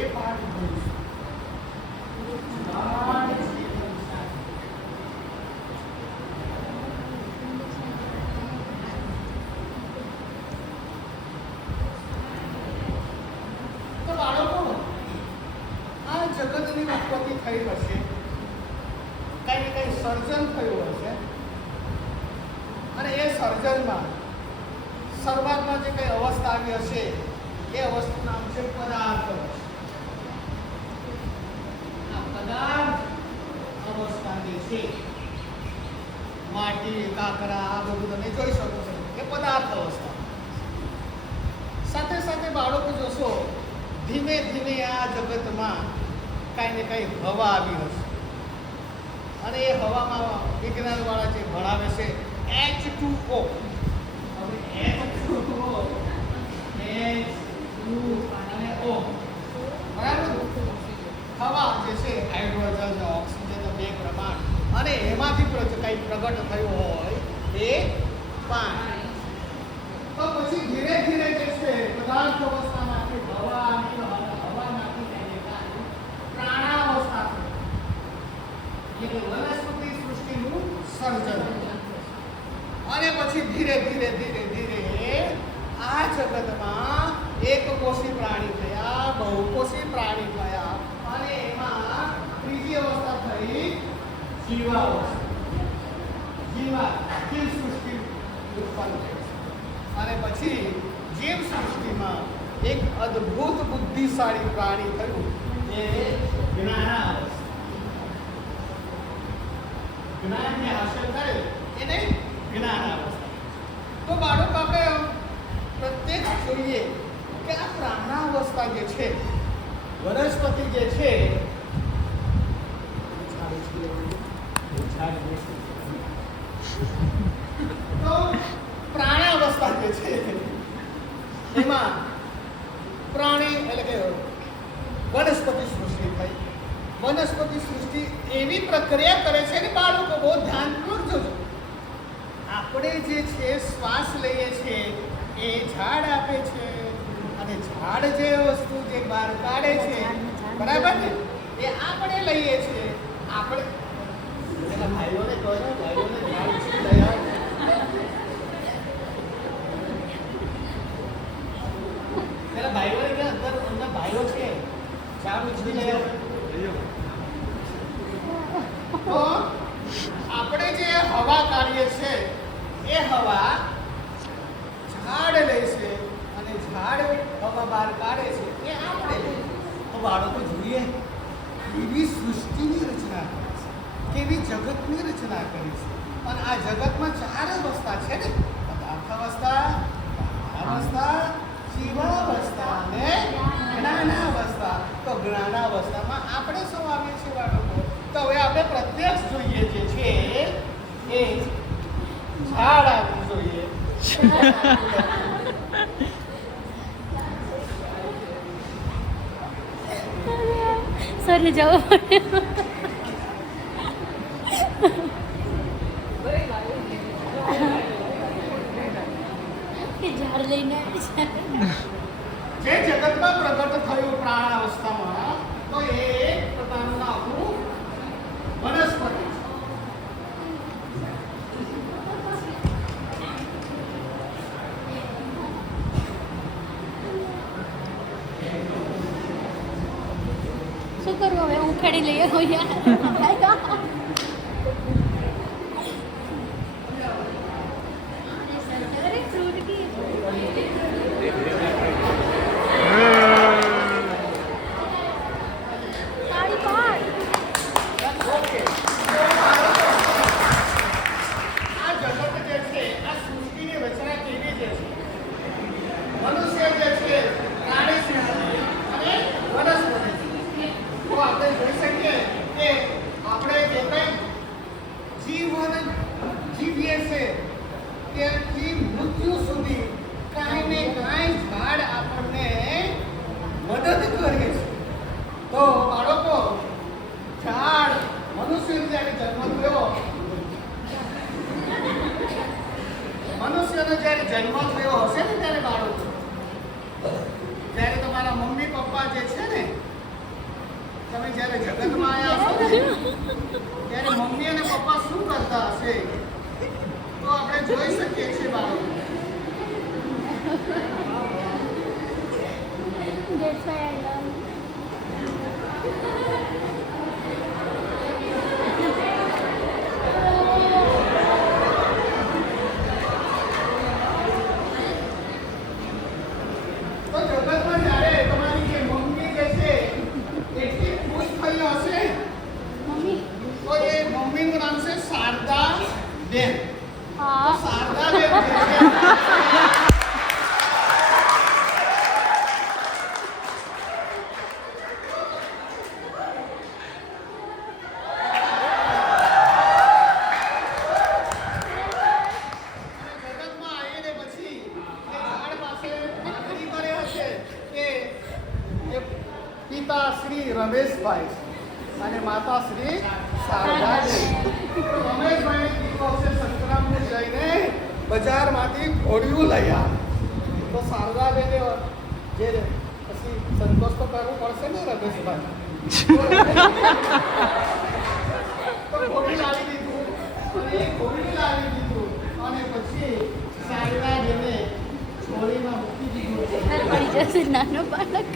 એ પાઠ જોઈશું. તો બાળકો, આ જગતની ઉત્પત્તિ થઈ હશે, કઈ ને કઈ સર્જન થયું હશે, અને એ સર્જનમાં શરૂઆતમાં જે કઈ અવસ્થા આવી હશે એ અવસ્થાનું નામ છે પદાર્થ. આ પદાર્થ અવસ્થા જે છે, માટી, કાંકરા, આ બધું તમે જોઈ શકો છો, એ પદાર્થ અવસ્થા. સાથે સાથે બાળકો જોશો, ધીમે ધીમે આ જગતમાં કાંઈ ને કાંઈ હવા આવી હશે, અને એ હવામાં વિજ્ઞાનવાળા જે ભણાવે છે H2O. હવે H2O, અને O, બરાબર? હવા જે છે, હાઇડ્રોજન, ઓક્સિજન, બે પ્રમાણ, અને એમાંથી કંઈ પ્રગટ થયું હોય એ પાણી. તો પછી ધીરે ધીરે જે છે પદાર્થ અવસ્થામાંથી હવામાંથી પ્રાણાવસ્થા એટલે વનસ્પતિ સૃષ્ટિનું સર્જન, અને પછી ધીરે ધીરે ધીરે ધીરે આ જગતમાં એકકોષી પ્રાણી થયા, બહુકોષી પ્રાણી થયા, અને એમાં ત્રીજી અવસ્થા થઈ જીવાવસ્થા. જીવ સૃષ્ટિ ઉત્પન્ન થઈ, અને પછી જીવ સૃષ્ટિમાં એક અદ્ભુત બુદ્ધિશાળી પ્રાણી થયું, એ જ્ઞાનાવસ્થા. જ્ઞાનને હાંસલ કરે એને જ્ઞાનાવસ્થા. તો બાળકો, આપણે પ્રત્યેક જોઈએ કે આ પ્રાણાવસ્થા જે છે, વનસ્પતિ જે છે, તો પ્રાણાવસ્થા જે છે એમાં પ્રાણી એટલે કે વનસ્પતિ સૃષ્ટિ થઈ. વનસ્પતિ સૃષ્ટિ એવી પ્રક્રિયા કરે છે ને બાળકો, બહુ ધ્યાનપૂર્વક જોજો. આપણે જે છે શ્વાસ લઈએ છીએ એ ઝાડ આપે છે, અને ઝાડ જે વસ્તુ જે બહાર કાઢે છે, બરાબર ને, એ આપણે લઈએ છીએ. આપણે ભાઈઓને કહો છો, ભાઈઓને ઝાડ લઈ આવો. પેલા ભાઈઓને કે અંદર ભાઈઓ છે, ઝાડ ઉછળી લઈ આવો. તો આપણે જે હવા કાઢીએ છીએ એ હવા ઝાડ લે છે, અને ઝાડ હવા બહાર કાઢે છે એ આપણે લઈએ. તો બાળકો જોઈએ કેવી સૃષ્ટિની રચના કરી છે, કેવી જગતની રચના કરી છે. અને આ જગતમાં ચાર અવસ્થા છે ને, પદાર્થ અવસ્થા, અવસ્થા, જીવાવસ્થા અને જ્ઞાનાવસ્થા. તો જ્ઞાનાવસ્થામાં આપણે શું આવીએ છીએ બાળકો? તો હવે આપણે પ્રત્યક્ષ જોઈએ જે છે એ ઝાડ આવવું જોઈએ. સરને જવું પડે. કે ઝાડ લઈને જે જગતમાં પ્રગટ થયું પ્રાણાવસ્થામાં, તો એ એક પ્રકારનું આખું વનસ્પતિ. શું કરવું હવે? ઉખાડી લઈએ યાર. જીવીએ છે ત્યાંથી મૃત્યુ સુધી કાંઈ ને કાંઈ ઝાડ આપણને મદદ કરે છે. તો બાળકો, ઝાડ મનુષ્યનો જ્યારે જન્મ થયો, મનુષ્યનો જ્યારે જન્મ થયો હશે ને ત્યારે બાળકો, જ્યારે તમારા મમ્મી પપ્પા જે છે ને ત્યારે મમ્મી અને પપ્પા શું કરતા હશે તો આપણે જોઈ શકીએ છીએ બાળકો. That's why I love. તો જગતમાં જ્યારે તમારી જે મમ્મી જે છે એટલી ખુશ થઈ હશે મમ્મી. તો એ મમ્મીનું નામ છે શારદા બેન. હા. શારદા બેન જે છે જગતમાં આવીને પછી એ ઝાડ પાસે નોકરી કરે હશે કે એ પિતા શ્રી રમેશભાઈ અને માતા શ્રી શારદાબેન. રમેશભાઈને કીધું હશે સંતરામપુર જઈને બજારમાંથી ઘોડિયું લઈ આવ. તો શારદાબેને જે પછી સંતોષ તો કરવું પડશે ને રમેશભાઈ. તો ઘોડી લાવી દીધું અને એ ઘોડી લાવી દીધું અને પછી શારદાબેને છોડીમાં મૂકી દીધું પડી જશે નાનો બાળક.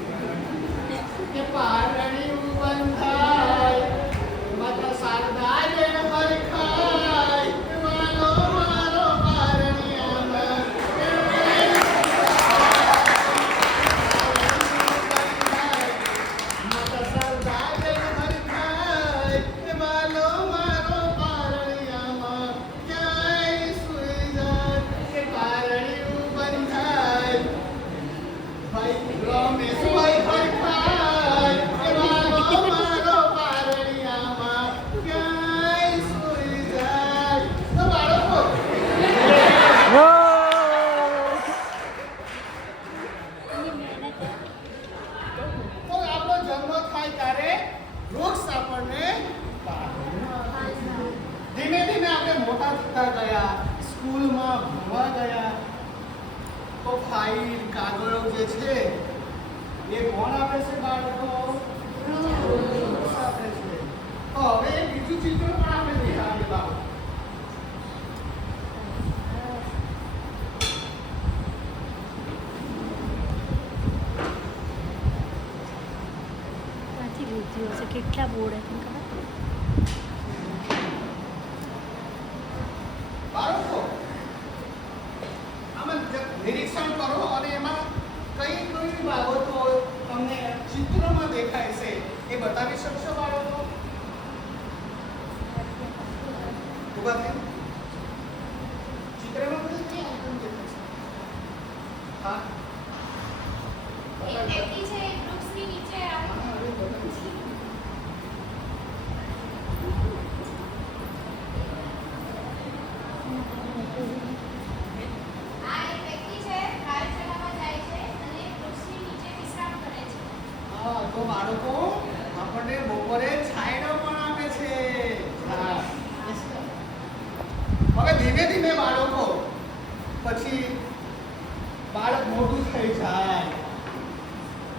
કે પારણિયું બંધાય માતા શારદાબેન હરખાય મારો મારો પારણિયામાં માતા શારદાબેન હરખાય મારો મારો પારણિયામાં ક્યાંય સુઈ જાય કે પારણિયું બંધાય ભાઈ રમેશભાઈ હરખાય મારો મારો પારણિયામાં ક્યાંય સુઈ જાય. તો બાળકો તો આપણો જન્મ થાય ત્યારે વૃક્ષ આપણને ધીમે ધીમે આપણે મોટા થતા ગયા, સ્કૂલમાં ભણવા ગયા તો ફાઇલ કાગળો જે છે એ કોણ આપે છે બાળકો? વૃક્ષ આપે છે. તો હવે બીજું ચિત્ર પણ આપણે દેખાડીએ બાળકો. ક્યાંથી લીધું હશે? કેટલા બોર્ડ હતી ખબર? બાળકો આમાં નિરીક્ષણ કરો અને એમાં કઈ કઈ બાબતો તમને ચિત્રમાં દેખાય છે એ બતાવી શકશો બાળકો? ઉભા થઈ ચિત્રમાં બધું કઈ આઈટમ દેખાય છે? હા એક વ્યક્તિ છે એક વૃક્ષની નીચે આવે. હા, હવે બતાવી. આ એક વ્યક્તિ છે કાર ચલાવવા જાય છે અને વૃક્ષની નીચે વિશ્રામ કરે છે. હા, તો બાળકો આપણને બપોરે છાંયડો પણ આપે છે. હા. હવે ધીમે ધીમે બાળકો પછી બાળક મોટું થઈ જાય.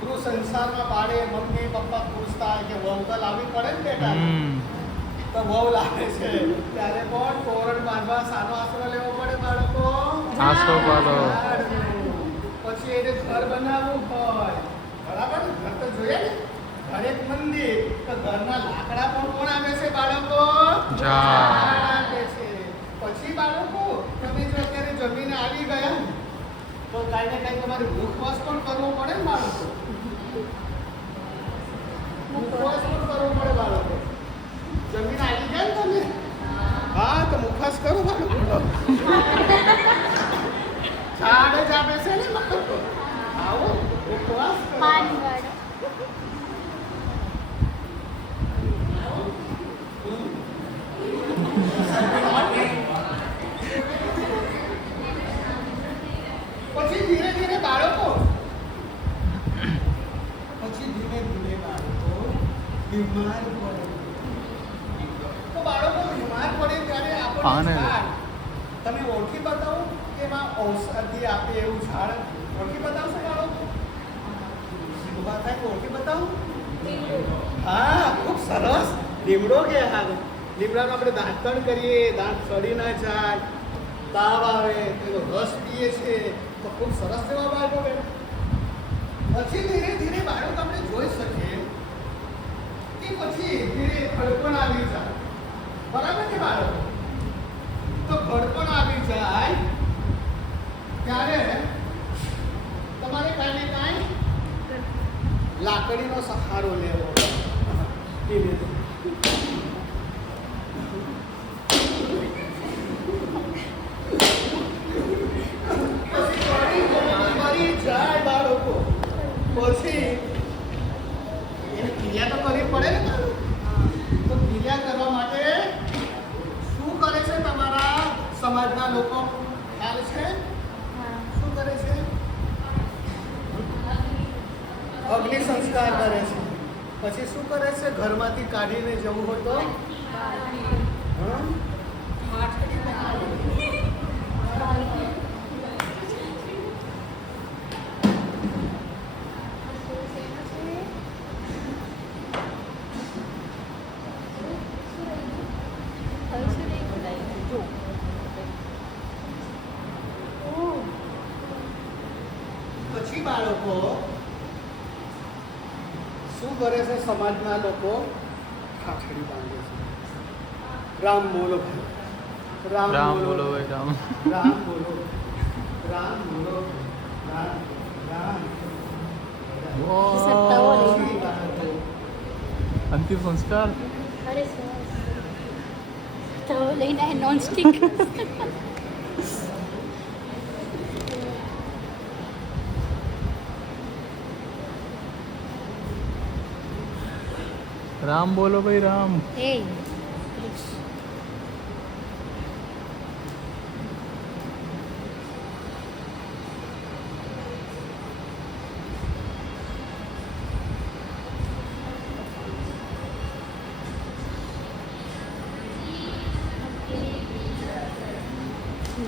ગૃહ સંસારમાં બાળે મમ્મી પપ્પા પૂછતા કે વહુ તો લાવવી પડે ને બેટા. તો વહુ લાવે છે ત્યારે કોણ તોરણ બાંધવા સાનો આશરો લેવો પડે બાળકો? આશરો પાડો. પછી એને ઘર બનાવવું હોય બરાબર ને? ઘર તો જોઈએ ને ઘરે એક મંદિર તો ઘરના લાકડા પણ કોણ આપે છે બાળકો? ઝાડ. આપે છે. પછી બાળકો તમે જો અત્યારે જમીને આવી ગયા તો કાંઈ ને કાંઈ તમારે મુખવાસ પણ કરવો પડે ને બાળકો? મુખવાસ પણ કરવો પડે બાળકો. જમીન આવી ગયા ને તમે? હા તો મુખવાસ કરો બાળકો. ઝાડ જ આપે છે ને બાળકો. આવો મુખવાસ કરો. પાનગઢ. પછી ધીરે ધીરે બાળકો બીમાર પડે. તો બાળકો બીમાર પડે ત્યારે આપણને આને. ઝાડ તમે ઓળખી બતાવો કે એમાં ઔષધિ આપે એવું ઝાડ ઓળખી બતાવશો બાળકો? ઊભા થાય ઓળખી બતાવો. હા ખૂબ સરસ. લીમડો કે હાલ લીમડાનો આપણે દાંતણ કરીએ, દાંત સડી ના જાય, તાવ આવે તેનો રસ પીએ છે તો ખૂબ સરસ એવા બાળકો બેન. પછી ધીરે ધીરે બાળક આપણે જોઈ શકીએ કે પછી ધીરે ખડપણ આવી જાય. બરાબર છે બાળકો? તો ખડપણ આવી જાય ત્યારે તમારે કાંઈ ને કાંઈ લાકડીનો સહારો લેવો. ધીરે ધીરે પછી જાય બાળકો. પછી એને ક્રિયા તો કરવી પડે ને બાળકો. તો ક્રિયા કરવા માટે શું કરે છે તમારા સમાજના લોકો? ખ્યાલ છે શું કરે છે? અગ્નિ સંસ્કાર કરે છે. પછી શું કરે છે? ઘરમાંથી કાઢીને જવું હોય તો હા? હાથડી બનાવે. પછી બાળકો શું કરે છે? સમાજના લોકો ઠાઠડી બાંધે છે. રામ બોલો ભાઈ, રામ બોલો ભાઈ રામ. રામ બોલો, રામ બોલો, રામ રામ. સત્તાઓ લઈ. પછી બાળકો અંતિમ સંસ્કાર. અરે સરસ. તો લઈને આય નોન સ્ટિક. રામ બોલો ભાઈ રામ. એ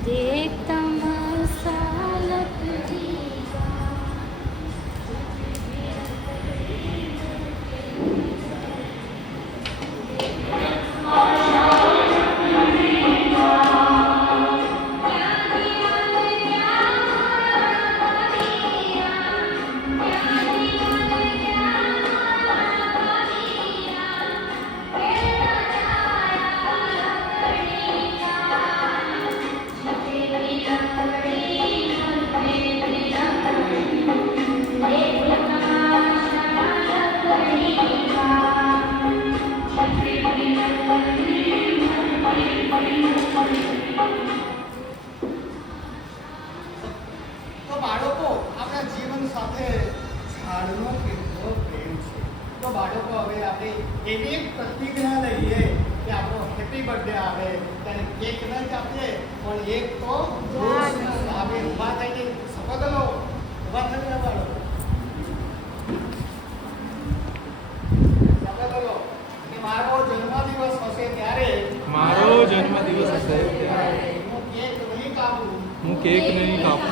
देख तमाशा लग તો બાળકો આપણા જીવન સાથે ઝાડનો કેટલો પ્રેમ છે. તો બાળકો હવે આપણે એવી એક પ્રતિજ્ઞા લઈએ કે આપણો હેપી બર્થડે આવે ત્યારે કેક ન કાપીએ પણ એક તો વૃક્ષ આવે. ઊભા થઈને શપથ લો. ઊભા થઈ ગયા બાળકો. શપથ લો કે મારો જન્મદિવસ હશે ત્યારે મારો જન્મદિવસ હશે ત્યારે હું કેક નહીં કાપું. હું કેક નહીં કાપું.